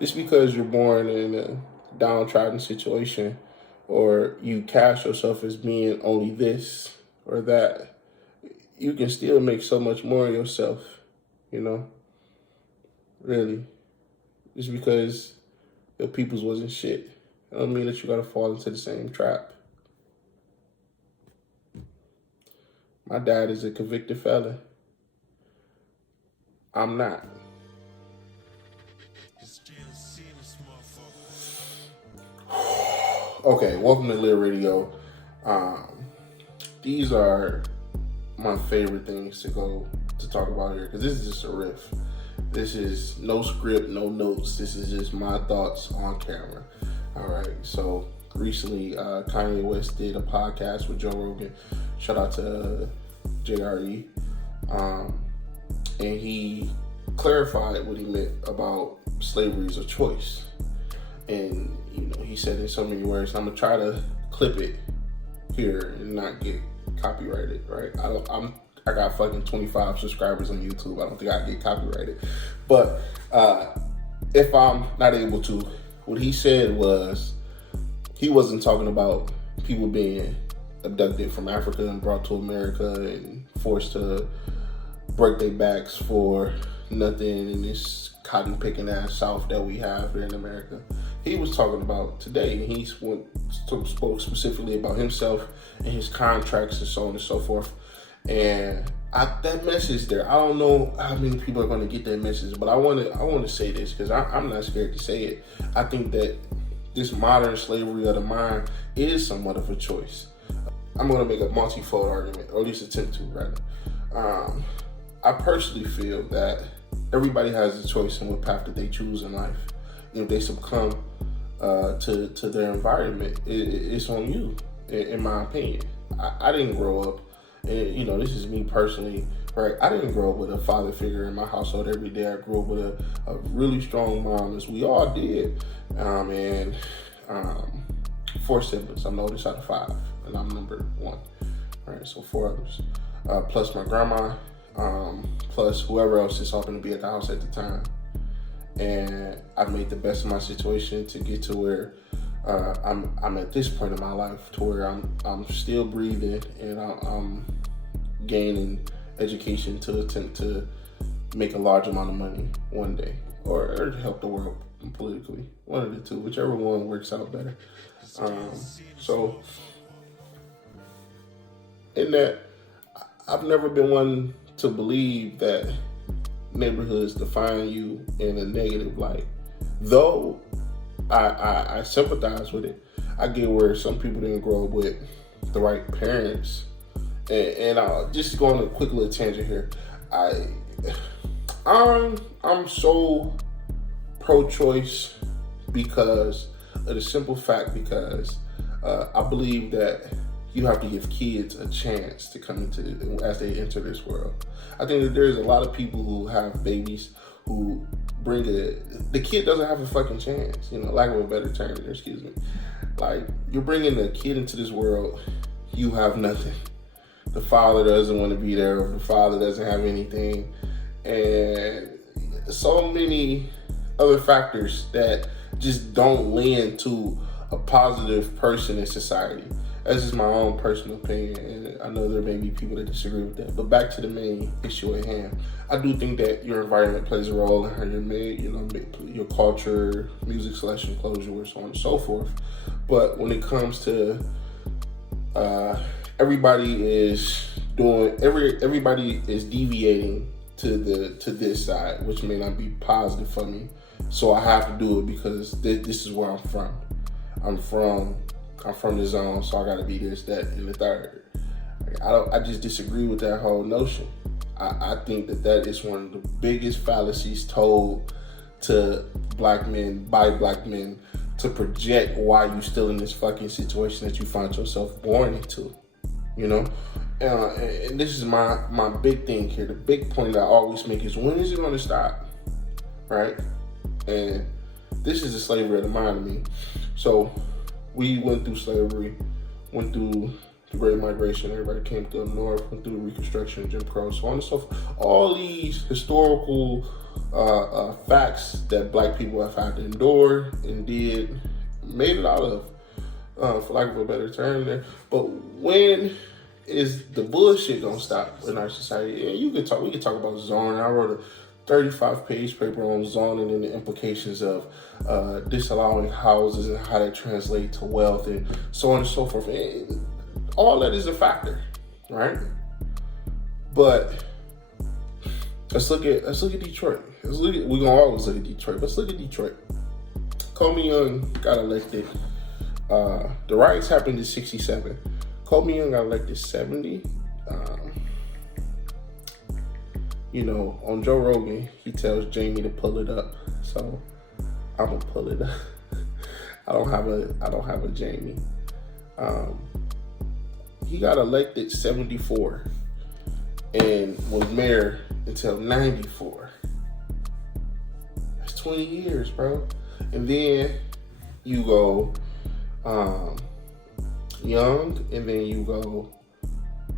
Just because you're born in a downtrodden situation or you cast yourself as being only this or that, you can still make so much more of yourself, you know? Really. Just because your people's wasn't shit. I don't mean that you gotta fall into the same trap. My dad is a convicted felon. I'm not. Okay, welcome to Lear Radio. These are my favorite things to talk about here because this is just a riff. This is no script, no notes. This is just my thoughts on camera. All right, so recently Kanye West did a podcast with Joe Rogan. Shout out to JRE. And he clarified what he meant about slavery as a choice. And, he said in so many words, I'm going to try to clip it here and not get copyrighted, right? I got fucking 25 subscribers on YouTube. I don't think I get copyrighted. But if I'm not able to, what he said was he wasn't talking about people being abducted from Africa and brought to America and forced to break their backs for nothing in this cotton picking ass South that we have here in America. He was talking about today. He spoke specifically about himself and his contracts and so on and so forth. And that message there, I don't know how many people are going to get that message, but I want to say this because I'm not scared to say it. I think that this modern slavery of the mind is somewhat of a choice. I'm going to make a multi-fold argument, or at least attempt to, rather. I personally feel that everybody has a choice in what path that they choose in life. If they succumb to their environment, it's on you, in my opinion. I didn't grow up, and this is me personally, right? I didn't grow up with a father figure in my household every day. I grew up with a really strong mom, as we all did, and 4 siblings. I'm the oldest out of 5, and I'm number 1. Right, so 4 others, plus my grandma, plus whoever else is happened to be at the house at the time. And I made the best of my situation to get to where I'm at this point in my life, to where I'm still breathing and I'm gaining education to attempt to make a large amount of money one day, or help the world politically. One of the two, whichever one works out better. So in that, I've never been one to believe that neighborhoods define you in a negative light. Though I sympathize with it. I get where some people didn't grow up with the right parents. And I'll just go on a quick little tangent here. I'm so pro-choice because of the simple fact because I believe that you have to give kids a chance to come into as they enter this world. I think that there's a lot of people who have babies who bring the kid doesn't have a fucking chance, lack of a better term there, excuse me. Like, you're bringing a kid into this world, you have nothing. The father doesn't want to be there, the father doesn't have anything, and so many other factors that just don't lend to a positive person in society. That's just my own personal opinion, and I know there may be people that disagree with that. But back to the main issue at hand, I do think that your environment plays a role in how you're made, your culture, music selection, closure, so on and so forth. But when it comes to everybody is deviating to this side, which may not be positive for me. So I have to do it because this is where I'm from. I'm from the zone, so I gotta be this, that, and the third. I just disagree with that whole notion. I think that is one of the biggest fallacies told to black men by black men to project why you still in this fucking situation that you find yourself born into. And this is my big thing here. The big point that I always make is, when is it going to stop? Right? And this is the slavery of the mind to me. So we went through slavery, went through the Great Migration, everybody came to the North, went through Reconstruction, Jim Crow, so on and so forth. All these historical facts that black people have had to endure and made it out of, for lack of a better term there. But when is the bullshit gonna stop in our society? And we could talk about zoning. I wrote a 35-page paper on zoning and the implications of disallowing houses and how that translates to wealth and so on and so forth. And all that is a factor, right? But let's look at Detroit. We're gonna always look at Detroit. Let's look at Detroit. Kanye Young got elected. The riots happened in '67. Kanye Young got elected '70. On Joe Rogan, he tells Jamie to pull it up. So I'm gonna pull it up. I don't have a Jamie. He got elected '74 and was mayor until '94. That's 20 years, bro. And then you go Young, and then you go,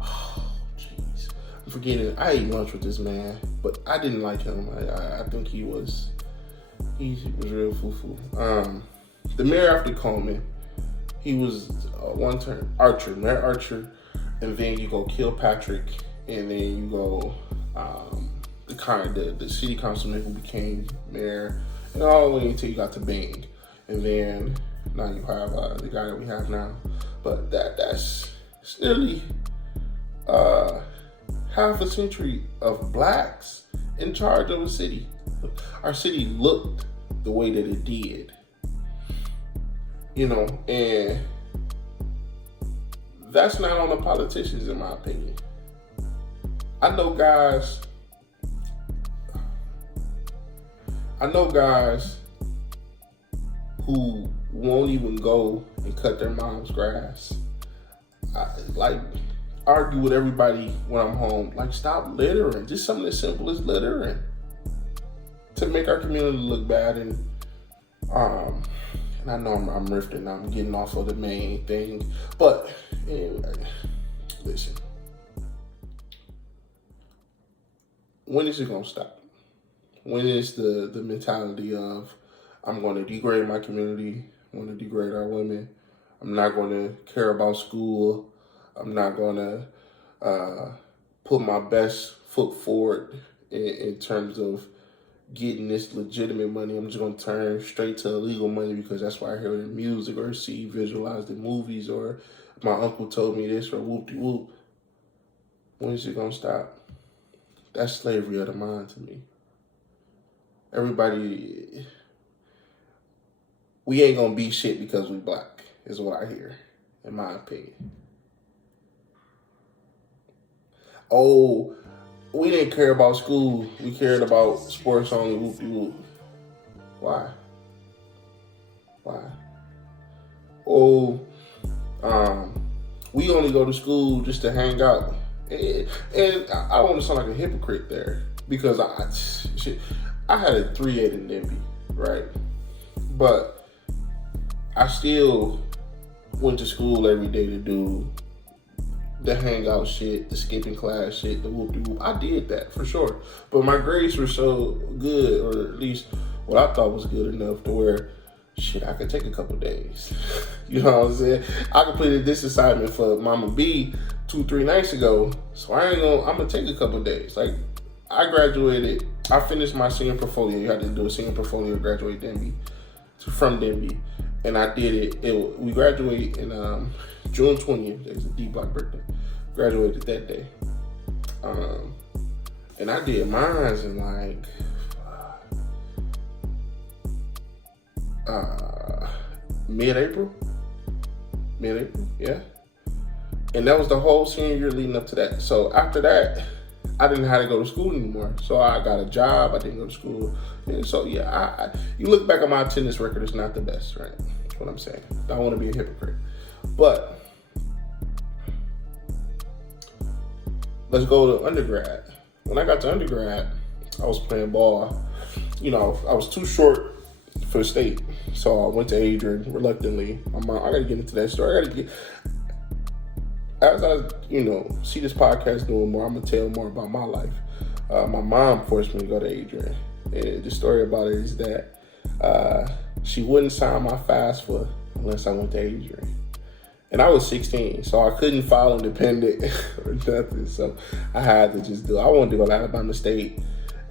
oh, jeez. I'm forgetting, I ate lunch with this man, but I didn't like him. I think he was real foo-foo. The mayor after Coleman, he was one term, Mayor Archer, and then you go Kilpatrick, and then you go the city councilman who became mayor, and all the way until you got to Bain, and then now you have the guy that we have now. But that's nearly half a century of blacks in charge of a city. Our city looked the way that it did, and that's not on the politicians, in my opinion. I know guys who won't even go and cut their mom's grass. I argue with everybody when I'm home. Stop littering. Just something as simple as littering to make our community look bad. And I know I'm riffing. I'm getting off of the main thing. But anyway, listen. When is it gonna stop? When is the mentality of I'm going to degrade my community, I'm going to degrade our women, I'm not going to care about school, I'm not going to put my best foot forward in terms of getting this legitimate money. I'm just going to turn straight to illegal money because that's what I hear in music or see visualized in movies, or my uncle told me this, or whoop-de-whoop. When is it going to stop? That's slavery of the mind to me. Everybody, we ain't gonna be shit because we black, is what I hear, in my opinion. Oh, we didn't care about school. We cared about sports only. Whoop-de-whoop. Why? Oh, we only go to school just to hang out. And I don't want to sound like a hypocrite there, because I had a 3.8 in Denby, right? But I still went to school every day to do the hangout shit, the skipping class shit, the whoop-de-whoop. I did that for sure. But my grades were so good, or at least what I thought was good enough, to where I could take a couple days. You know what I'm saying? I completed this assignment for Mama B 2-3 nights ago, so I'm gonna take a couple days. I graduated, I finished my senior portfolio. You had to do a senior portfolio, graduate from Denby. And I did it. We graduated in June 20th. It was a D-Block birthday. Graduated that day. And I did mine in mid-April, yeah. And that was the whole senior year leading up to that. So after that, I didn't have to go to school anymore. So I got a job. I didn't go to school. And so yeah, you look back at my attendance record, it's not the best, right? That's what I'm saying. I don't want to be a hypocrite. But let's go to undergrad. When I got to undergrad, I was playing ball. I was too short for the state. So I went to Adrian reluctantly. I got to get into that story. As I, see this podcast doing more, I'm going to tell more about my life. My mom forced me to go to Adrian. the story about it is that she wouldn't sign my FAFSA unless I went to Adrian. And I was 16, so I couldn't file independent or nothing. So I had to just do it. I wanted to go to Alabama State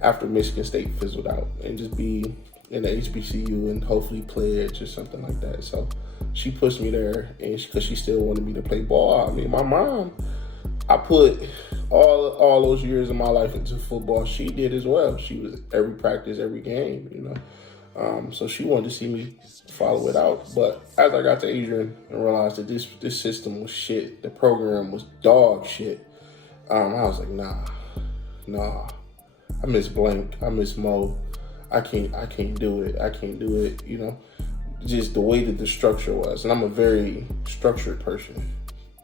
after Michigan State fizzled out and just be in the HBCU and hopefully pledge or something like that. So she pushed me there, and because she still wanted me to play ball. I mean, my mom, I put all those years of my life into football. She did as well. She was every practice, every game, you know. So she wanted to see me follow it out. But as I got to Adrian and realized that this system was shit, the program was dog shit, I was like, nah. I miss Blank. I miss Mo. I can't do it. I can't do it, you know. Just the way that the structure was. And I'm a very structured person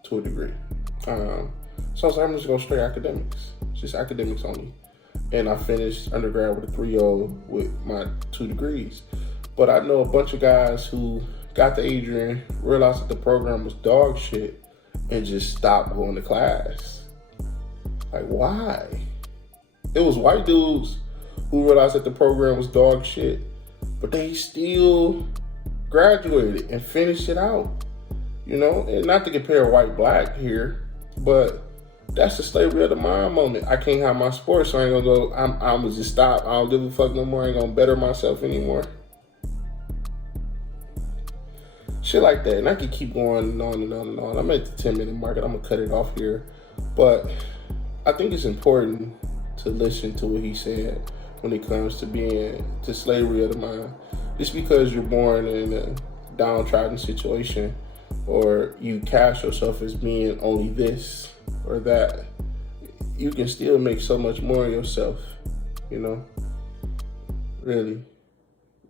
to a degree. So I was like, I'm just going straight academics. Just academics only. And I finished undergrad with a 3.0 with my 2 degrees. But I know a bunch of guys who got to Adrian, realized that the program was dog shit, and just stopped going to class. Like, why? It was white dudes who realized that the program was dog shit, but they still graduated and finished it out. You know, and not to compare white-black here, but that's the slavery of the mind moment. I can't have my sports, so I ain't gonna go, I'm gonna just stop. I don't give a fuck no more. I ain't gonna better myself anymore. Shit like that. And I could keep going and on and on and on. I'm at the 10-minute mark. I'm gonna cut it off here. But I think it's important to listen to what he said when it comes to slavery of the mind. Just because you're born in a downtrodden situation, or you cast yourself as being only this or that, you can still make so much more of yourself, you know? Really.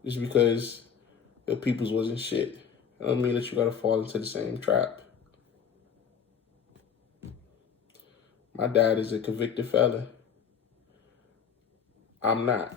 Just because your people's wasn't shit, I don't mean that you gotta fall into the same trap. My dad is a convicted felon. I'm not.